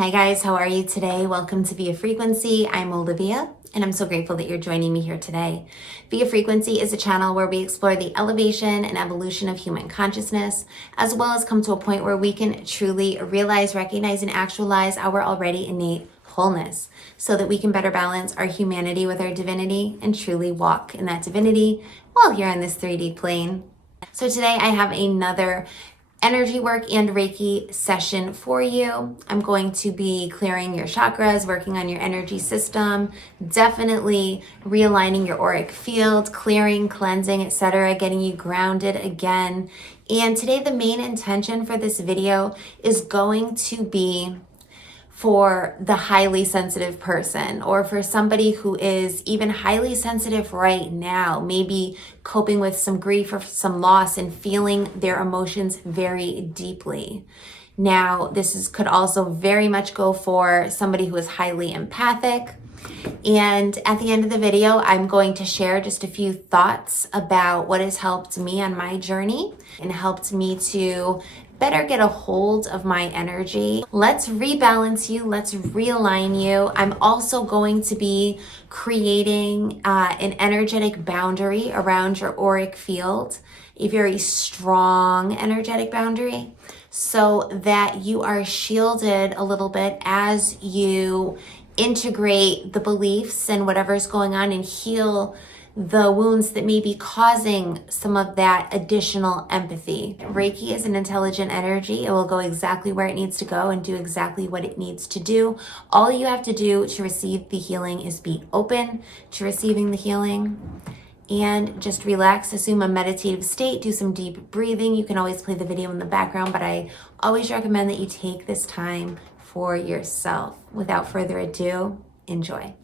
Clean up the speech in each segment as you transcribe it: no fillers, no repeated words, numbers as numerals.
Hi guys, how are you today? Welcome to Via Frequency. I'm Olivia, and I'm so grateful that you're joining me here today. Via Frequency is a channel where we explore the elevation and evolution of human consciousness, as well as come to a point where we can truly realize, recognize, and actualize our already innate wholeness so that we can better balance our humanity with our divinity and truly walk in that divinity while here on this 3D plane. So today I have another energy work and Reiki session for you. I'm going to be clearing your chakras, working on your energy system, definitely realigning your auric field, clearing, cleansing, etc., getting you grounded again. And today the main intention for this video is going to be for the highly sensitive person, or for somebody who is even highly sensitive right now, maybe coping with some grief or some loss and feeling their emotions very deeply. Now, could also very much go for somebody who is highly empathic. And at the end of the video, I'm going to share just a few thoughts about what has helped me on my journey and helped me to better get a hold of my energy. Let's rebalance you. Let's realign you. I'm also going to be creating an energetic boundary around your auric field, a very strong energetic boundary, so that you are shielded a little bit as you integrate the beliefs and whatever's going on and heal the wounds that may be causing some of that additional empathy. Reiki is an intelligent energy. It will go exactly where it needs to go and do exactly what it needs to do. All you have to do to receive the healing is be open to receiving the healing and just relax, assume a meditative state, do some deep breathing. You can always play the video in the background, but I always recommend that you take this time for yourself. Without further ado, enjoy.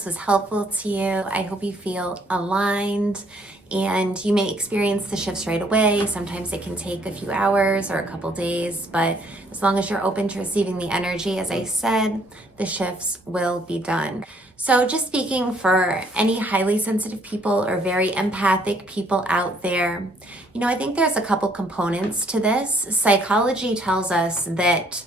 this was helpful to you. I hope you feel aligned, and you may experience the shifts right away. Sometimes it can take a few hours or a couple days, but as long as you're open to receiving the energy, as I said, the shifts will be done. So just speaking for any highly sensitive people or very empathic people out there, I think there's a couple components to this. Psychology tells us that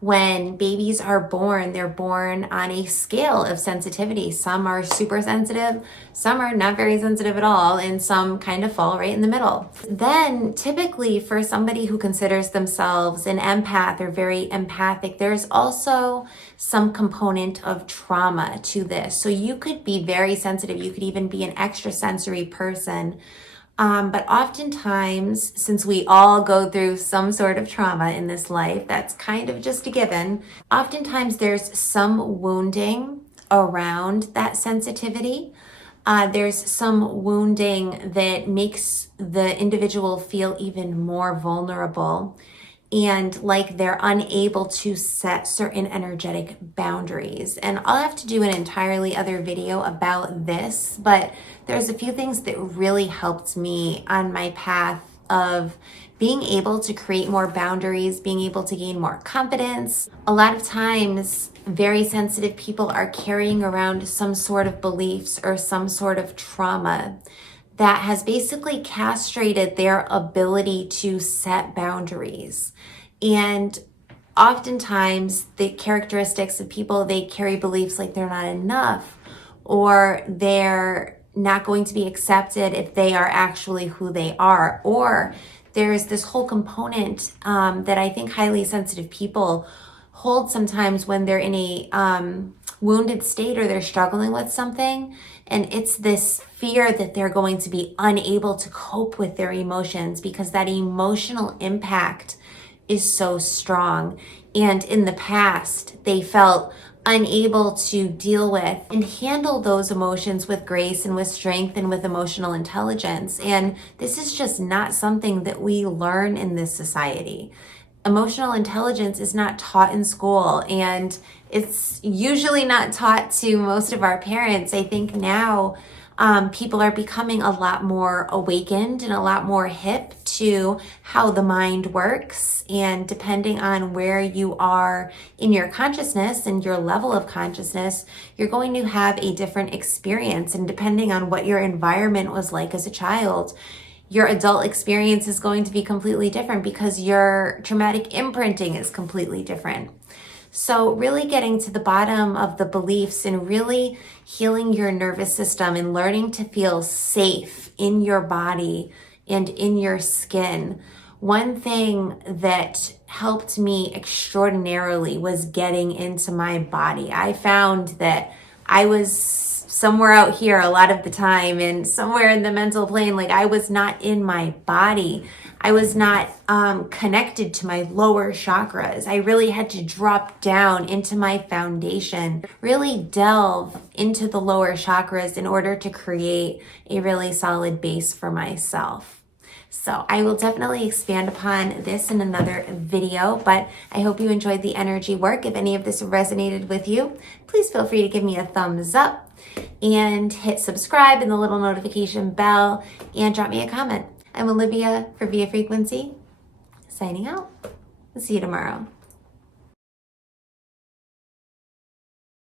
when babies are born, they're born on a scale of sensitivity. Some are super sensitive, some are not very sensitive at all, and some kind of fall right in the middle. Then typically for somebody who considers themselves an empath or very empathic, there's also some component of trauma to this. So you could be very sensitive, you could even be an extrasensory person. But oftentimes, since we all go through some sort of trauma in this life, that's kind of just a given, oftentimes there's some wounding around that sensitivity. There's some wounding that makes the individual feel even more vulnerable and like they're unable to set certain energetic boundaries. And I'll have to do an entirely other video about this, but there's a few things that really helped me on my path of being able to create more boundaries, being able to gain more confidence. A lot of times, very sensitive people are carrying around some sort of beliefs or some sort of trauma that has basically castrated their ability to set boundaries. And oftentimes the characteristics of people, they carry beliefs like they're not enough, or they're not going to be accepted if they are actually who they are. Or there's this whole component that I think highly sensitive people hold sometimes when they're in a wounded state or they're struggling with something. And it's this fear that they're going to be unable to cope with their emotions because that emotional impact is so strong. And in the past, they felt unable to deal with and handle those emotions with grace and with strength and with emotional intelligence. And this is just not something that we learn in this society. Emotional intelligence is not taught in school, and it's usually not taught to most of our parents. I think now people are becoming a lot more awakened and a lot more hip to how the mind works. And depending on where you are in your consciousness and your level of consciousness, you're going to have a different experience. And depending on what your environment was like as a child, your adult experience is going to be completely different because your traumatic imprinting is completely different. So really getting to the bottom of the beliefs and really healing your nervous system and learning to feel safe in your body and in your skin. One thing that helped me extraordinarily was getting into my body. I found that I was somewhere out here a lot of the time and somewhere in the mental plane, like I was not in my body. I was not connected to my lower chakras. I really had to drop down into my foundation, really delve into the lower chakras in order to create a really solid base for myself. So I will definitely expand upon this in another video, but I hope you enjoyed the energy work. If any of this resonated with you, please feel free to give me a thumbs up and hit subscribe and the little notification bell and drop me a comment. I'm Olivia for Via Frequency, signing out. See you tomorrow.